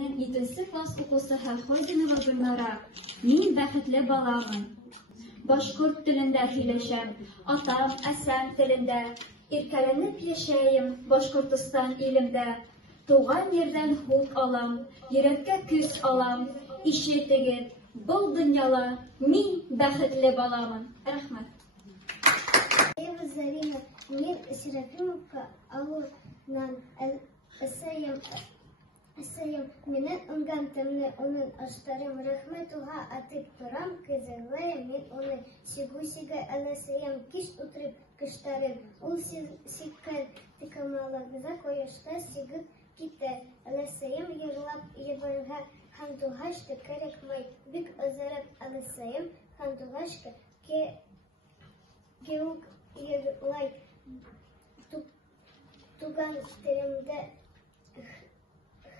мәктәбенең 7нче класс укучысы Хәлхойдинова Гөлнара. Мин бәхетле баламын. Башкорт телендә һөйләшәм, атам, әсәм телендә. Иркәләнеп яшәйм Башкортстан илемдә. Туган ердән хуп алам, йөрәккә көч алам. Ишетегез, был дөньяла мин бәхетле баламын. Рәхмәт. Зарина, мин Серафимовка авылынан әсәем мине уңган тәмле оның аштарым. Рәхмәт уға атып торам, кызыглыйм мин оны сигү-сигә әләсәем кич утырып кыштарым. Ул сиккән тикамалыгыза кояшта сигеп китә. Әләсәем йырлап ебәргә һәм тугашты кәрәкмәй. Бик озарып әләсәем һәм тугашты геук йырлай. Туган телемдә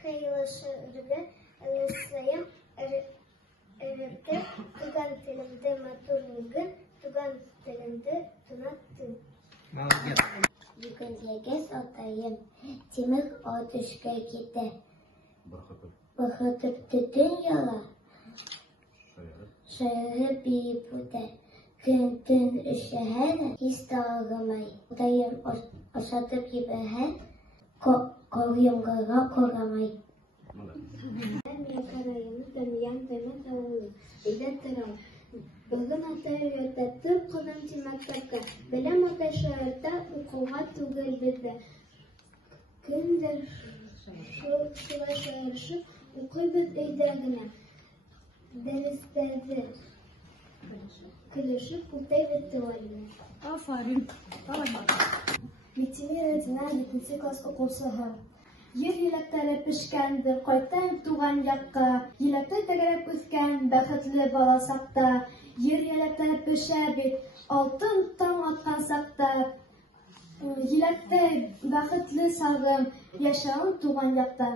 хәйләшергә әләсәем эретеп, туган телемдә матурлыгын, туган телемдә тунаттым. Бүген ягез атайым, тимер ат эшкә китә. Бахытып төтен яла, шаярып биеп үтә. Көн-төн эшләһә дә, һис тә арымай. Атайым ашатып ебәрһә, кар-яңгырга карамай. Мин карайым, тәмән авылы, өйдә торам. Бүген атай өйрәтеп кызым мәктәпкә. Беләм атай шаярта, укуга түгел бездә. Көндер шулай шаярышып, укыйбыз өйдә генә. Дәресләрдә көлешеп үтәбез теорияне. Афарин. Митимир Дина 7нче класс укучысы. Йөз еләктәре пешкәндер, кайтам туган якка. Еләктә тәгәрәп үскән бәхетле бала сакта. Йөз еләктәре пешә бит, алтын таң аткан сакта. Еләктә бәхетле сагым, яшәвем туган якта.